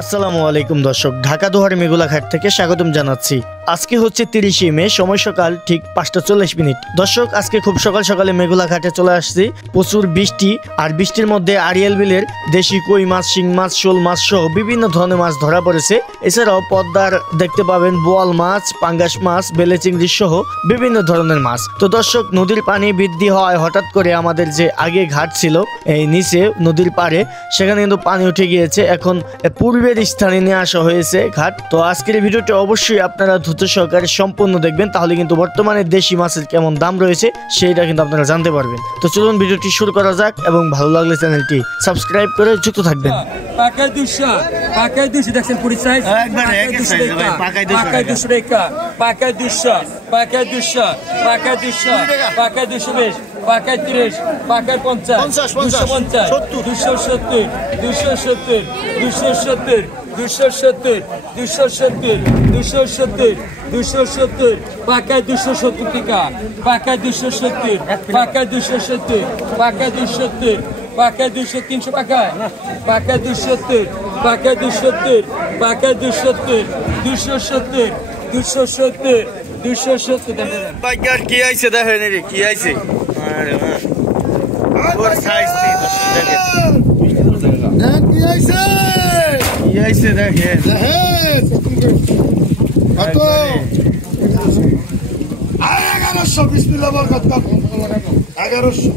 আসসালামু আলাইকুম দর্শক, ঢাকা দোহার মেঘুলাঘাট থেকে স্বাগতম জানাচ্ছি। আজকে হচ্ছে 30 মে, সময় সকাল ঠিক 5:40। দর্শক, আজকে খুব সকাল সকালে মেঘুলাঘাটে চলে আসছি। প্রচুর বৃষ্টি, আর বৃষ্টির মধ্যে আড়িয়াল বিলের দেশি কই মাছ, শিং মাছ, শোল মাছ সহ বিভিন্ন ধরনের মাছ ধরা পড়েছে। এছাড়াও পদ্মার দেখতে পাবেন বোয়াল মাছ, পাঙ্গাস মাছ, বেলে চিংড়ি সহ বিভিন্ন ধরনের মাছ। তো দর্শক, নদীর পানি বৃদ্ধি হওয়ায় হঠাৎ করে আমাদের যে আগে ঘাট ছিল এই নিচে নদীর পাড়ে, সেখানে কিন্তু পানি উঠে গিয়েছে। এখন পূর্বের স্থানে নিয়ে আসা হয়েছে ঘাট। তো আজকের ভিডিওটি অবশ্যই আপনারা দ্রুত সহকারে সম্পূর্ণ দেখবেন, তাহলে কিন্তু বর্তমানে দেশি মাছের কেমন দাম রয়েছে সেইটা কিন্তু আপনারা জানতে পারবেন। তো চলুন ভিডিওটি শুরু করা যাক, এবং ভালো লাগলে চ্যানেলটি সাবস্ক্রাইব করে যুক্ত থাকবেন। পাকায় 200 দেখছেন পুরি সাইজ, পাকায় 200 টাকা, পাকায় 200 টাকা, পাকায় 200, পাকায় 200, পাকায় 200, পাকায় 220, পাকায় 30, পাকায় 50, 250, 270, 270, 270, 270, 270, 270, 270, পাকায় 270 টাকা, পাকায় 270, পাকায় 270, পাকায় 270, পাকায় 200, 300 পাকায়, পাকায় 270, পাকায় 270, পাকায় 270, 270, 270, 270। পাইকার কি আইছে দেখেন, রে কি আইছে, আরে বাহ, ওর সাইজ দেখেন কি আইছে, কি আইছে দেখেন, দেখেন কত 1100। বিসমিল্লাহ বরকত 1100,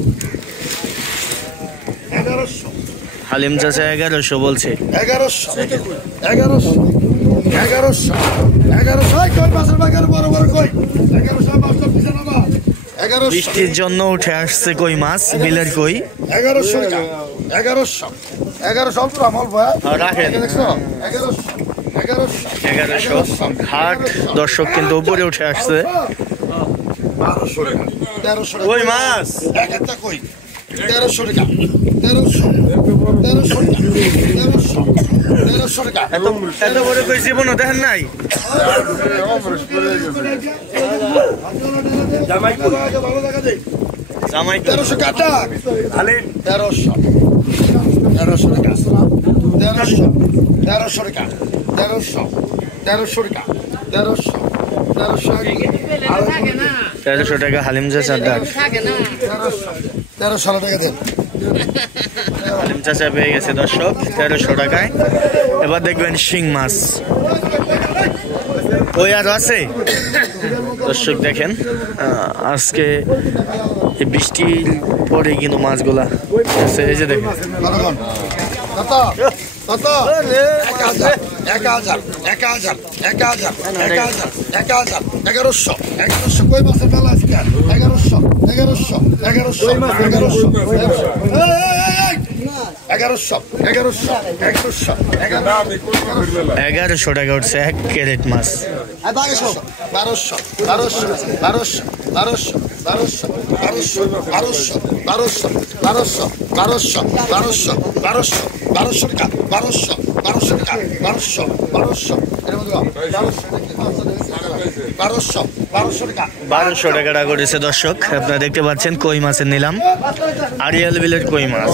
1100, হালিম চাচা 1100 বলছে। 1100, 1100, 1100, 1100 কই মাছের বাগান বড় বড় কই 1100 মাছটা পিছে নামা 1100। বৃষ্টির জন্য উঠে আসছে কই মাছ, বিলের কই। 1100 টাকা, 1100, 1100 অল্প আমল ভাই রাখেন। 1100, 1100, 1100 ঘাট দর্শক কিন্তু উপরে উঠে আসছে 1200 টাকা, 1300 টাকা কই মাছ। একটা কই 1300 টাকা, 1300, 1300 টাকা, 1300, 1300 টাকা। এত বড় কই জীবনও দেখেন নাই। জামাই ভালো টাকা দে, জামাই 1300 কাটা আলিম 1300, 1300 টাকা, 1300, 1300 টাকা, 1300, 1300 টাকা, 1300, 1300 টাকা হালিম চাচা ডাক। 1300 টাকা দেন। হালিম চাচা পেয়ে গেছে দর্শক 1300 টাকায়। এবার দেখবেন শিং মাছ, ওই আর আছে দর্শক। দেখেন আজকে বৃষ্টির পরে কিন্তু মাছগুলা আছে। এই যে দেখেন কত কত 1000, 1000, 1000, 1000, 1000, 1000, 1100, 1100 কই মাছের মেলা আজকে 1100, 1100, 1100, 1100, 1100, 1100, 1100, 1100 টাকা উঠছে 1 ক্যারেট মাছ। 1200, 1200, 1200, 1200, 1200, 1200, 1200, 1200, 1200, 1200, 1200, 1200, 1200 টাকা, 1200, 1200 টাকা, 1200, 1200, এর মধ্যে 1200, 1200 টাকা, 1200 টাকা করেছে দর্শক। আপনারা দেখতে পাচ্ছেন কই মাছের নিলাম, আড়িয়াল বিলের কই মাছ।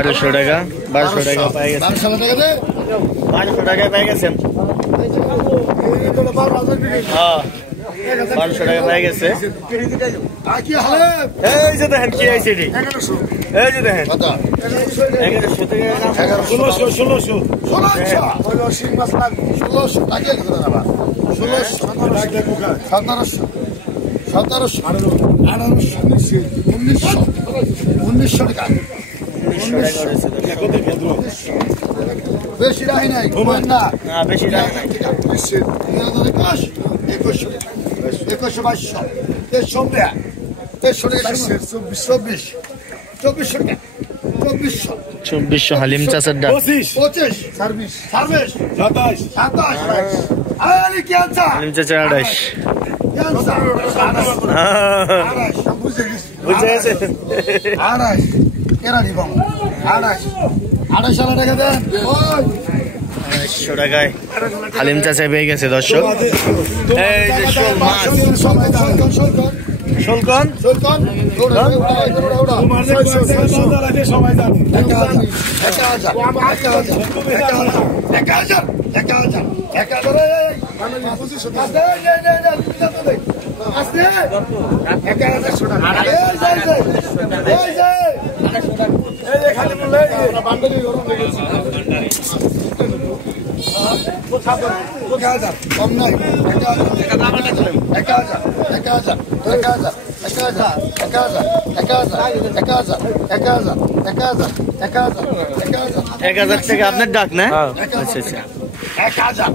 1200 টাকা, 1200 টাকা, 1200 টাকা পেয়ে গেছেন। 1200 টাকা দে, 1200 টাকায় পেয়ে গেছেন। হ্যাঁ, 1200 টাকা পেয়ে গেছে। কি হবে এই যে দেখেন কি আইছে এটি, 1100, এই যে দেখেন কত 1100 থেকে 1600, 1600, 1600 শিং মাছ লাগবে 1600 টাকা লিখে দেন আবার 1600, 1700, 1700, 1800, 1900, 1900 টাকা, 1900 বেশি রাহি নাই ঘুমান না, না বেশি টাকা নাই। 2100, 2100, 2200, 2300 টাকা, 2400 টাকা, 2400, 2400 হালিম চাচার ডাক। 25, সার্ভিস, 27, 27, আরে কি আনছা হালিম চাচা 28। কি আনছা 28, বুঝে গেছি বুঝে গেছে। 28 কেরা দিবাম 250 টাকা দেন। 250 টাকায় হালিম চাচা পেয়ে গেছে দর্শক। এই যে শোল মাছ, শোলকন কম নাই 1000 টাকা আপনার ডাক না? আচ্ছা আচ্ছা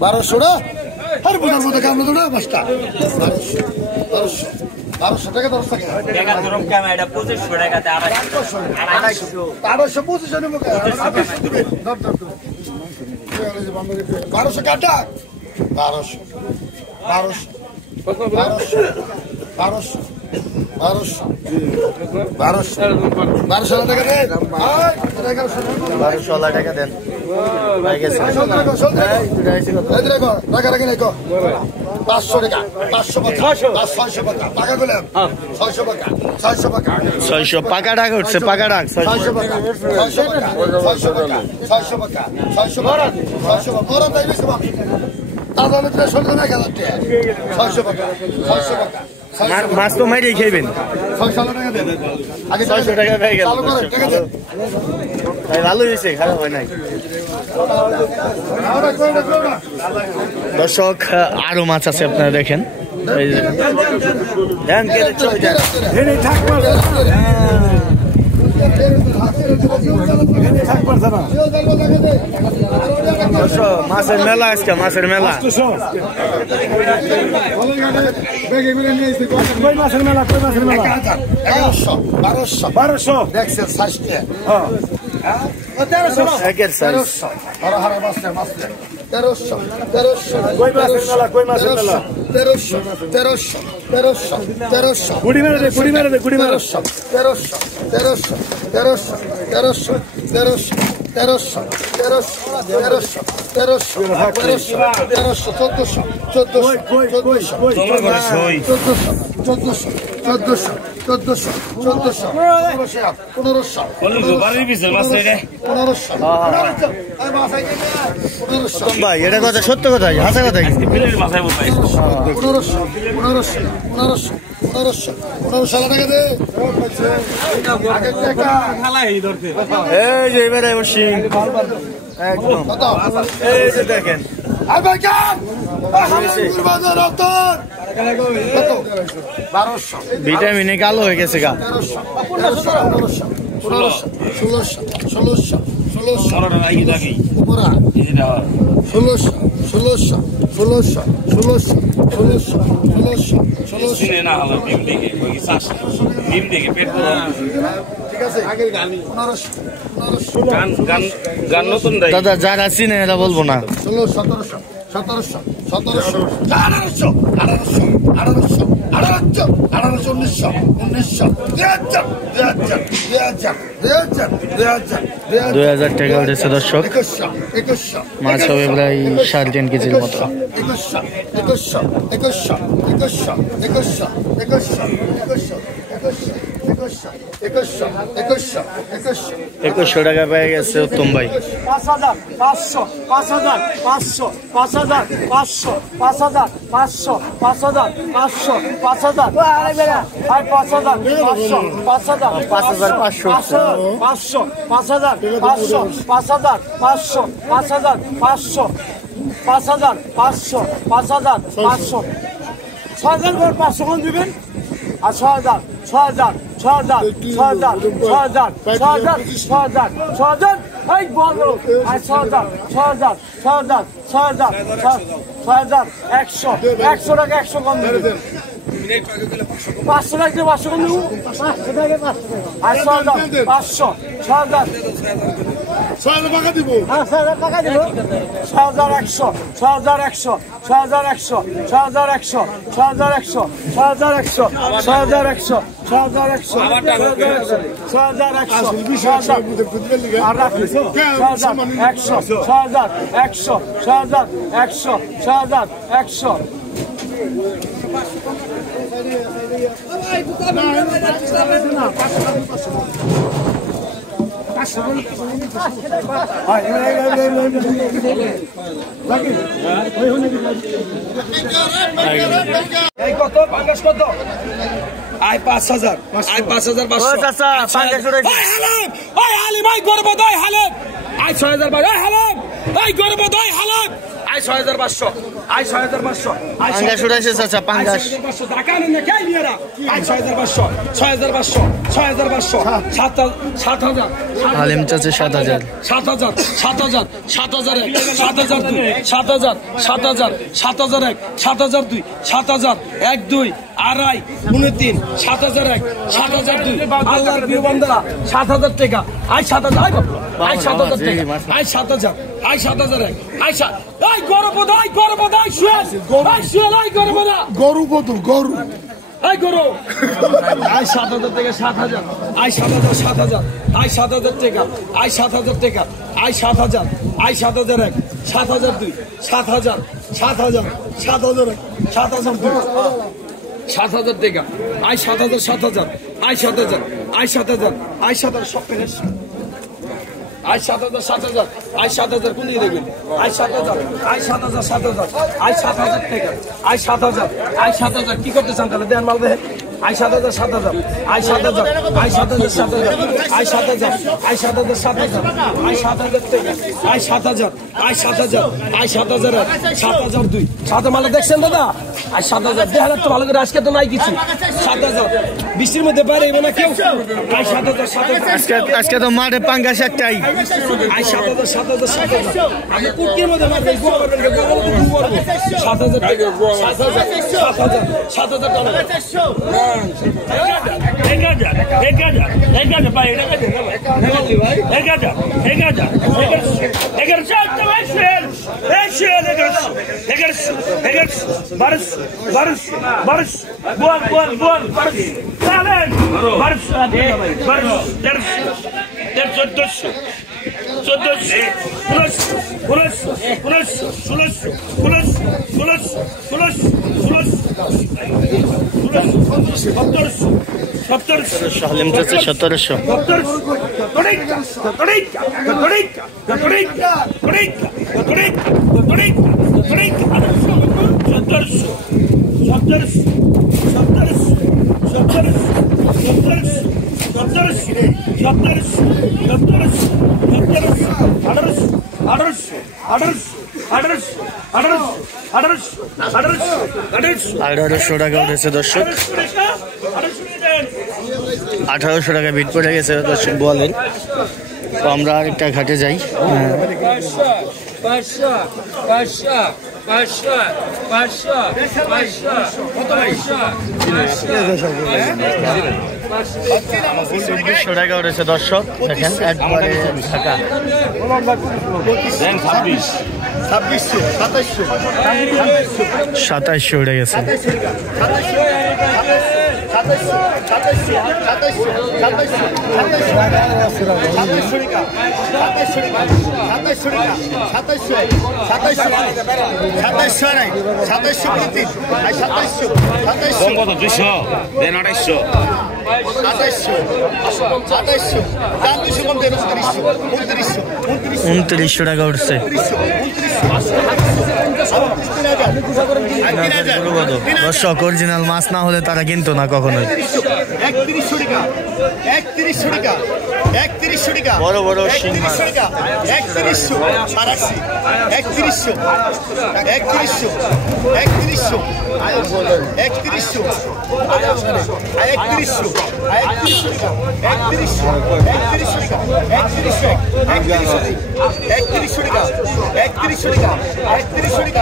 1200 না আর বোঝার মতো কাম না 1200 টাকা 10 টাকা 225 নেবো 1200 কাটা 1200 টাকা দেন 1200 টাকা দেন। ভাই গেছে। 500 টাকা 500 টাকা টাকা করলাম 600 টাকা 600 পাকা ডাক উঠছে, পাকা ডাক 600 টাকা 600 বড় তাই বেশি বাপ দাদা মিত্র শুনতে না গেল 600 টাকা মাছ তো মাইরে খাইবেন। 600 টাকা দেন আগে 600 টাকা পেয়ে গেল। চালু করে টাকা দেন ভাই ভালো হয়েছে, খারাপ হয় নাই দর্শক। আরো মাছ আছে আপনারা দেখেন। এই যে দেন কেটে চলে যান। দর্শক মাছের মেলা আজকে, মাছের মেলা। কই মাছের মেলা 1200 দেখছেন 60 একের সাইজ 1500 ভাই এটা কথা সত্য কথা, হাসা কথা কি? 1500 টাকা দে। এই যে এবারে বসি একদম। এই যে দেখেন ভিটামিনে কালো হয়ে গেছে গা। 1600 দাদা যারা চিনে এরা বলবো না। 1700 1800 1900 2000 টাকা উঠেছে দর্শক। 2100 মাছ হবে প্রায় 3.5 কেজির মতো। 2100 টাকা পেয়ে গেছে উত্তম ভাই। 5000 500 5000 500 5000 500 5000 500 5000 500 5000 আরে বেটা আর 5000 500 5000 5500 500 5000 500 5000 500 5000 500 5000 500 5000 500 6000 করে 500 কোন দিবেন আর 6000 6000 6000 6000 6000 6000 6000 6000 এই বলো আর 6000 6000 6000 6000 6000 100 100 টাকা 100 কম দিবেন 500 টাকা 500 কম দেবো 500 টাকা 500 আর 6000 500 6000 6,000 টাকা দিব। 6,000 টাকা দিব। 6,100, 6,100, 6,100, 6,100, 6,100, 6,100, 6,100, 6,100, 6,100, 6,100, আর রাখি 6,100, 6,100, 6,100, 6,100। এই কত পাঙ্গাস কত? I 5,000, I 5,500। ও চাচা পাঙ্গাস উড়াইছে। ওই হালাম, ওই হালিম, ওই গর্ব দই হালাম। আই 6,000 ভাই, ওই হালাম, ওই গর্ব দই হালাম। আই 6,500, আই 6,500, আই পাঙ্গাস উড়াইছে চাচা পাঙ্গাস। 6,500 টাকা নেন না কে নিয়েরা? আই 6,500, 6,500, 6,500, 7,000, হালিম চাচা 7,000। 7,000, 7,000, 7,000, 7,002, 7,000, 7,000, 7,001, 7,002, 7,000, 1, 2, আড়াই, 29, 7,001, 7,002, আল্লাহর প্রিয় বান্দা 7,000 টাকা। আই 7,000, আই 7,000 টাকা, আই 7,000, আই 7,001, আই আই গরব দাই, গরব দাই শুয়েল, আই শুয়েল, আই গরব দা, গরু কত গরু? আই গরু, আই 7,000 টাকা, 7,000, আই 7,000, 7,000, আই 7,000 টাকা, আই 7,000 টাকা, আই 7,000, আই 7,001, 7,002, 7,000, 7,000, 7,001, 7,002, 7,000 টাকা, আই 7,000, 7,000, আই 7,000, আই 7,000, আই 7,000 সব ফেরেস, আই 7,000, 7,000, আই 7,000 কোন দিকে দেখবেন? আই 7,000, আই 7,000, 7,000, আই 7,000 টাকা, আই 7,000, আই 7,000 কি করতে চান তাহলে দেন মাল দেখেন। I 7,000, 7,000, I 7,000, I 7,000, 7,000, I 7,000, I 7,000, 7,000, I 7,000 টাকা, আই 7,000, আই 7,000, আই 7,000, 7,002, 7,000 মাল দেখছেন দাদা? আই 7,000 দেখেন তো ভালো করে, আজকে তো নাই কিছু। 7,000 বৃষ্টির মধ্যে বাইরে না কেউ। আই 7,000, 7,000, আজকে তো মাঠে পাঙ্গাস একটাই। আই 7,000, 7,000, 7,000, আমি কুটকির মধ্যে মারবে গোয়া করবেন, গোয়া করবো 7,000 টাকা, 7,000, 7,000, 7,000 টাকা। হালিম চাচা 1700। আঠারোশো টাকা উঠেছে দর্শক, 1800 টাকা বিট পড়ে গেছে দর্শক বলেন। তো আমরা আরেকটা ঘাটে যাই। দুশো টাকা উঠেছে দর্শক, দেখেন একবারে ঢাকা। 2700 উঠে গেছে। উনত্রিশশো টাকা উঠছে। দর্শক অরিজিনাল মাছ না হলে তারা কিনতো না কখনোই। 3100 টাকা, 3100 টাকা, 3100 টাকা, বড় বড় শিং মাছ। 3100, 82, 3100, 3100, 3100, 3100, 3100, 3100 টাকা, 3100 টাকা, 3100 টাকা, 3100 টাকা, 3100 টাকা,